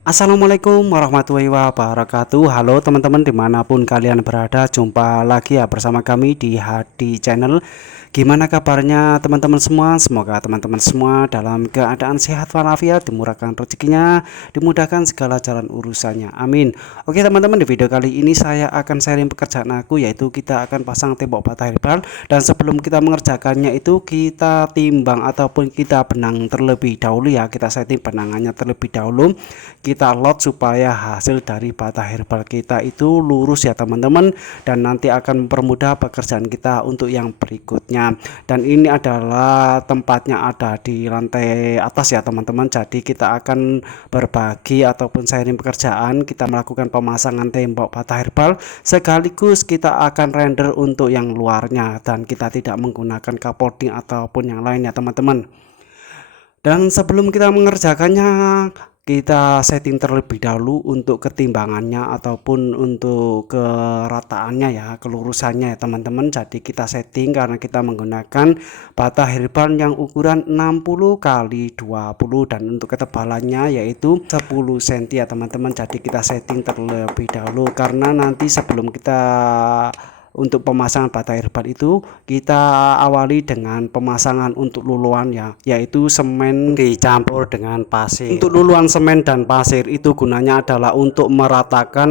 Assalamualaikum warahmatullahi wabarakatuh. Halo teman-teman dimanapun kalian berada, jumpa lagi ya bersama kami di Hadi Channel. Gimana kabarnya teman-teman semua? Semoga teman-teman semua dalam keadaan sehat walafiat, dimurahkan rezekinya, dimudahkan segala jalan urusannya, amin. Oke teman-teman, di video kali ini saya akan sharing pekerjaan aku, yaitu kita akan pasang tembok bata herbal. Dan sebelum kita mengerjakannya itu kita timbang ataupun kita benang terlebih dahulu ya. Kita setting benangannya terlebih dahulu, kita lot supaya hasil dari bata herbal kita itu lurus ya teman-teman, dan nanti akan mempermudah pekerjaan kita untuk yang berikutnya. Dan ini adalah tempatnya ada di lantai atas ya teman-teman, jadi kita akan berbagi ataupun sharing pekerjaan. Kita melakukan pemasangan tembok bata herbal sekaligus kita akan render untuk yang luarnya, dan kita tidak menggunakan scaffolding ataupun yang lain ya teman-teman. Dan sebelum kita mengerjakannya, kita setting terlebih dahulu untuk ketimbangannya ataupun untuk kerataannya ya, kelurusannya ya teman-teman. Jadi kita setting karena kita menggunakan bata herbal yang ukuran 60 kali 20 dan untuk ketebalannya yaitu 10 cm ya teman-teman. Jadi kita setting terlebih dahulu karena nanti sebelum kita untuk pemasangan bata herbal itu kita awali dengan pemasangan untuk luluan ya, yaitu semen dicampur dengan pasir. Untuk luluan semen dan pasir itu gunanya adalah untuk meratakan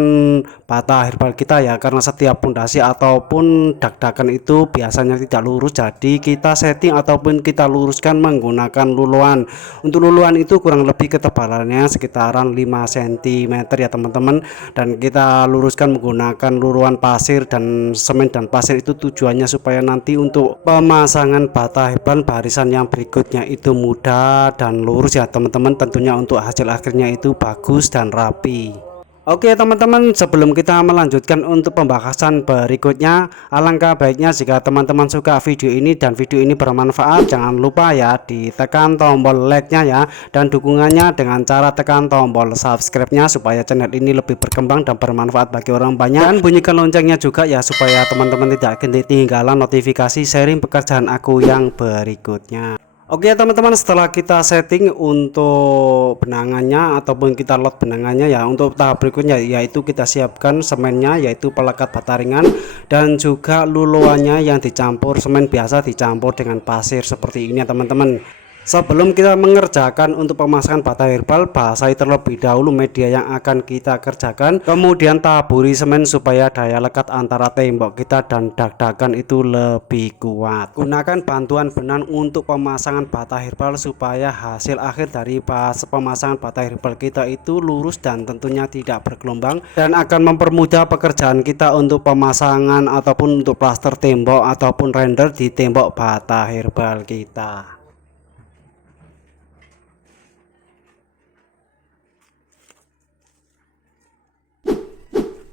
bata herbal kita ya, karena setiap pondasi ataupun dak-dakan itu biasanya tidak lurus, jadi kita setting ataupun kita luruskan menggunakan luluan. Untuk luluan itu kurang lebih ketebalannya sekitaran 5 cm ya teman-teman, dan kita luruskan menggunakan luluan pasir dan semen dan pasir. Itu tujuannya supaya nanti untuk pemasangan bata herbal barisan yang berikutnya itu mudah dan lurus ya teman-teman, tentunya untuk hasil akhirnya itu bagus dan rapi. Oke teman-teman, sebelum kita melanjutkan untuk pembahasan berikutnya, alangkah baiknya jika teman-teman suka video ini dan video ini bermanfaat, jangan lupa ya ditekan tombol like-nya ya, dan dukungannya dengan cara tekan tombol subscribe-nya supaya channel ini lebih berkembang dan bermanfaat bagi orang banyak, dan bunyikan loncengnya juga ya supaya teman-teman tidak ketinggalan notifikasi sharing pekerjaan aku yang berikutnya. Oke teman-teman, setelah kita setting untuk benangannya ataupun kita lot benangannya ya, untuk tahap berikutnya yaitu kita siapkan semennya, yaitu pelekat bata ringan, dan juga luluannya yang dicampur semen biasa dicampur dengan pasir seperti ini ya teman-teman. Sebelum kita mengerjakan untuk pemasangan bata herbal, basahi terlebih dahulu media yang akan kita kerjakan, kemudian taburi semen supaya daya lekat antara tembok kita dan dak-dakan itu lebih kuat. Gunakan bantuan benang untuk pemasangan bata herbal supaya hasil akhir dari pemasangan bata herbal kita itu lurus dan tentunya tidak bergelombang, dan akan mempermudah pekerjaan kita untuk pemasangan ataupun untuk plaster tembok ataupun render di tembok bata herbal kita.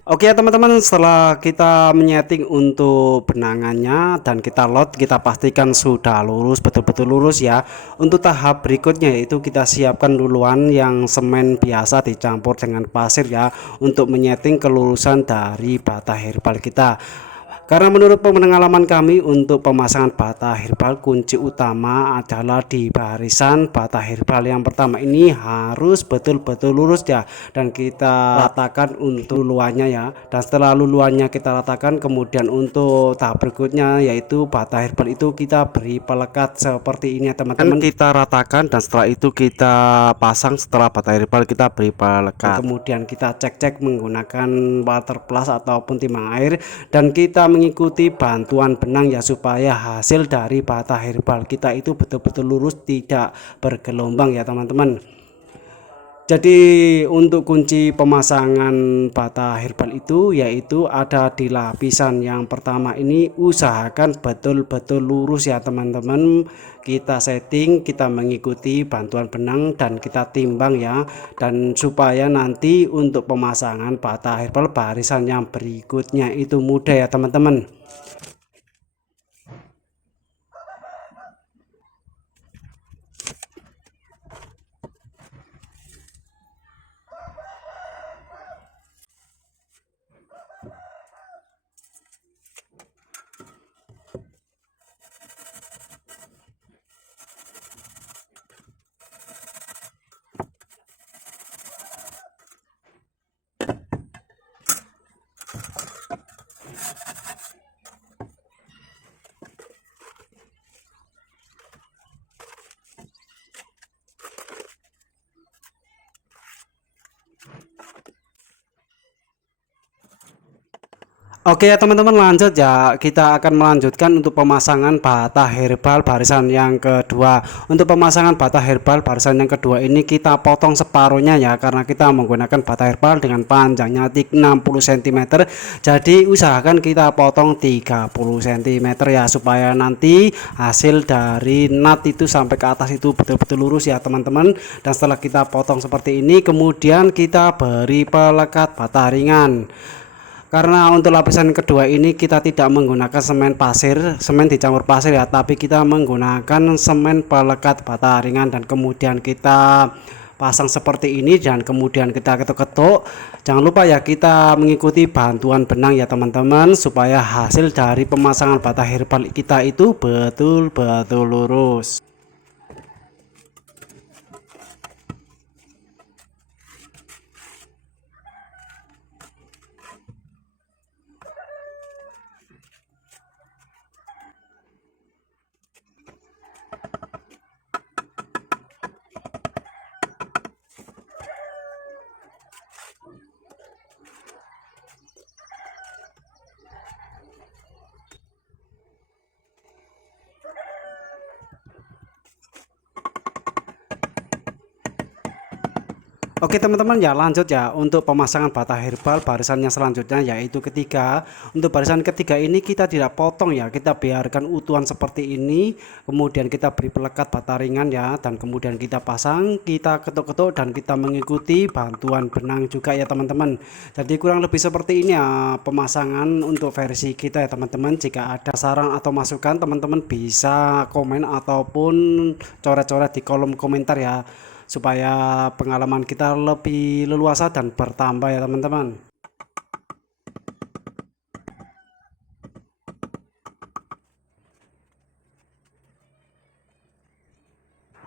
Oke teman-teman, setelah kita menyeting untuk benangannya dan kita lot, kita pastikan sudah lurus, betul-betul lurus ya. Untuk tahap berikutnya yaitu kita siapkan luluan yang semen biasa dicampur dengan pasir ya, untuk menyeting kelurusan dari bata herbal kita. Karena menurut pengalaman kami untuk pemasangan bata herbal, kunci utama adalah di barisan bata herbal yang pertama ini harus betul-betul lurus ya, dan kita ratakan untuk luluannya ya. Dan setelah luluannya kita ratakan, kemudian untuk tahap berikutnya yaitu bata herbal itu kita beri pelekat seperti ini ya teman-teman. Kita ratakan dan setelah itu kita pasang. Setelah bata herbal kita beri pelekat, kemudian kita cek-cek menggunakan water plus ataupun timang air, dan kita mengikuti bantuan benang ya supaya hasil dari bata herbal kita itu betul-betul lurus, tidak bergelombang ya teman-teman. Jadi untuk kunci pemasangan bata herbal itu yaitu ada di lapisan yang pertama ini, usahakan betul-betul lurus ya teman-teman. Kita setting, kita mengikuti bantuan benang dan kita timbang ya, dan supaya nanti untuk pemasangan bata herbal barisan yang berikutnya itu mudah ya teman-teman. Oke ya teman-teman, lanjut ya, kita akan melanjutkan untuk pemasangan bata herbal barisan yang kedua. Untuk pemasangan bata herbal barisan yang kedua ini kita potong separuhnya ya, karena kita menggunakan bata herbal dengan panjangnya 60 cm. Jadi usahakan kita potong 30 cm ya, supaya nanti hasil dari nut itu sampai ke atas itu betul-betul lurus ya teman-teman. Dan setelah kita potong seperti ini, kemudian kita beri pelekat bata ringan. Karena untuk lapisan kedua ini kita tidak menggunakan semen pasir, semen dicampur pasir ya, tapi kita menggunakan semen pelekat bata ringan. Dan kemudian kita pasang seperti ini dan kemudian kita ketuk-ketuk. Jangan lupa ya, kita mengikuti bantuan benang ya teman-teman, supaya hasil dari pemasangan bata herbal kita itu betul-betul lurus. Oke teman-teman ya, lanjut ya untuk pemasangan bata herbal barisannya selanjutnya, yaitu ketiga. Untuk barisan ketiga ini kita tidak potong ya, kita biarkan utuhan seperti ini. Kemudian kita beri pelekat bata ringan ya, dan kemudian kita pasang, kita ketuk-ketuk dan kita mengikuti bantuan benang juga ya teman-teman. Jadi kurang lebih seperti ini ya pemasangan untuk versi kita ya teman-teman. Jika ada saran atau masukan, teman-teman bisa komen ataupun coret-coret di kolom komentar ya, supaya pengalaman kita lebih leluasa dan bertambah ya teman-teman.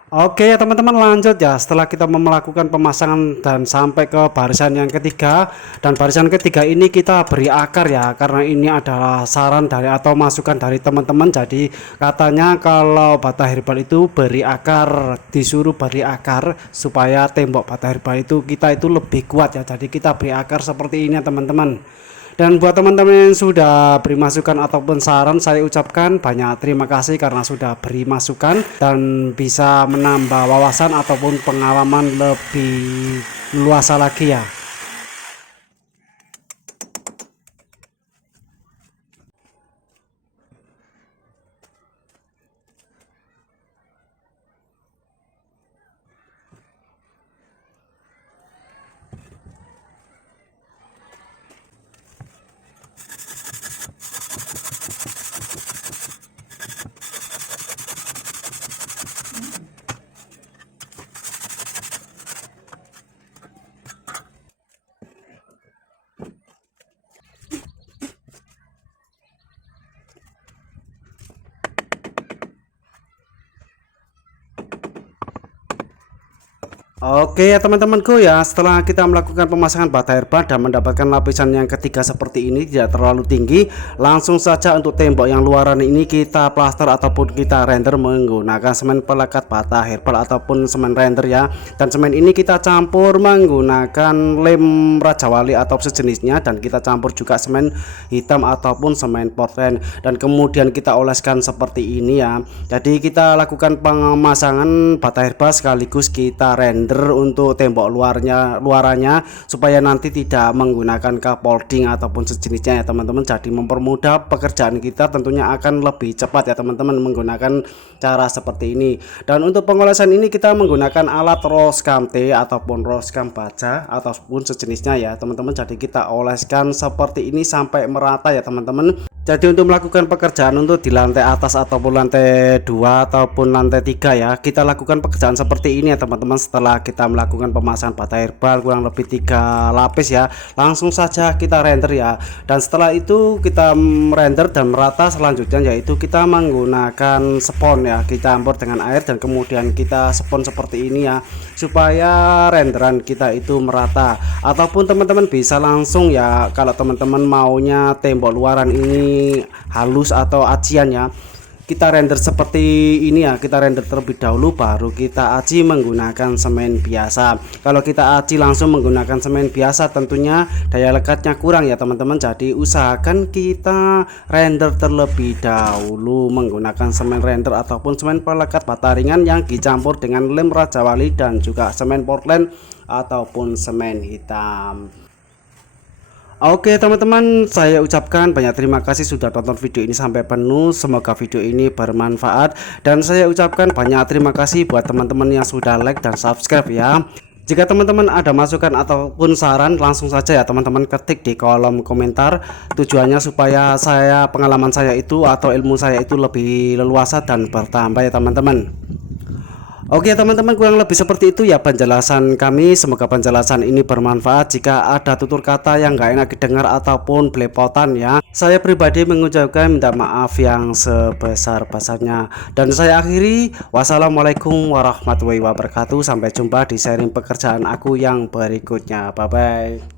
Oke ya teman-teman, lanjut ya, setelah kita melakukan pemasangan dan sampai ke barisan yang ketiga, dan barisan ketiga ini kita beri akar ya, karena ini adalah saran dari atau masukan dari teman-teman. Jadi katanya kalau bata herbal itu beri akar, disuruh beri akar supaya tembok bata herbal itu kita itu lebih kuat ya. Jadi kita beri akar seperti ini ya teman-teman. Dan buat teman-teman yang sudah beri masukan ataupun saran, saya ucapkan banyak terima kasih karena sudah beri masukan dan bisa menambah wawasan ataupun pengalaman lebih luas lagi ya. Oke ya teman-temanku ya, setelah kita melakukan pemasangan bata herbal dan mendapatkan lapisan yang ketiga seperti ini, tidak terlalu tinggi, langsung saja untuk tembok yang luaran ini kita plaster ataupun kita render menggunakan semen pelekat bata herbal ataupun semen render ya. Dan semen ini kita campur menggunakan lem Raja Wali atau sejenisnya, dan kita campur juga semen hitam ataupun semen Portland, dan kemudian kita oleskan seperti ini ya. Jadi kita lakukan pemasangan bata herbal sekaligus kita render untuk tembok luarannya supaya nanti tidak menggunakan capolding ataupun sejenisnya ya teman-teman. Jadi mempermudah pekerjaan kita, tentunya akan lebih cepat ya teman-teman menggunakan cara seperti ini. Dan untuk pengolesan ini kita menggunakan alat Roskam T ataupun Roskam baja ataupun sejenisnya ya teman-teman. Jadi kita oleskan seperti ini sampai merata ya teman-teman. Jadi untuk melakukan pekerjaan untuk di lantai atas ataupun lantai 2 ataupun lantai 3 ya, kita lakukan pekerjaan seperti ini ya teman-teman. Setelah kita melakukan pemasangan bata herbal kurang lebih 3 lapis ya, langsung saja kita render ya. Dan setelah itu kita render dan merata, selanjutnya yaitu kita menggunakan spons ya, kita campur dengan air dan kemudian kita spons seperti ini ya, supaya renderan kita itu merata. Ataupun teman-teman bisa langsung ya, kalau teman-teman maunya tembok luaran ini halus atau acian ya, kita render seperti ini ya, kita render terlebih dahulu baru kita aci menggunakan semen biasa. Kalau kita aci langsung menggunakan semen biasa tentunya daya lekatnya kurang ya teman-teman, jadi usahakan kita render terlebih dahulu menggunakan semen render ataupun semen pelekat bata ringan yang dicampur dengan lem Raja Wali dan juga semen Portland ataupun semen hitam. Oke teman-teman, saya ucapkan banyak terima kasih sudah tonton video ini sampai penuh. Semoga video ini bermanfaat, dan saya ucapkan banyak terima kasih buat teman-teman yang sudah like dan subscribe ya. Jika teman-teman ada masukan ataupun saran, langsung saja ya teman-teman ketik di kolom komentar. Tujuannya supaya pengalaman saya itu atau ilmu saya itu lebih leluasa dan bertambah ya teman-teman. Oke teman-teman, kurang lebih seperti itu ya penjelasan kami. Semoga penjelasan ini bermanfaat. Jika ada tutur kata yang gak enak didengar ataupun belepotan ya, saya pribadi mengucapkan minta maaf yang sebesar-besarnya. Dan saya akhiri, wassalamualaikum warahmatullahi wabarakatuh. Sampai jumpa di sharing pekerjaan aku yang berikutnya. Bye bye.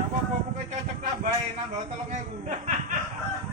Apa-apa cocok tambahin nambah 3.000.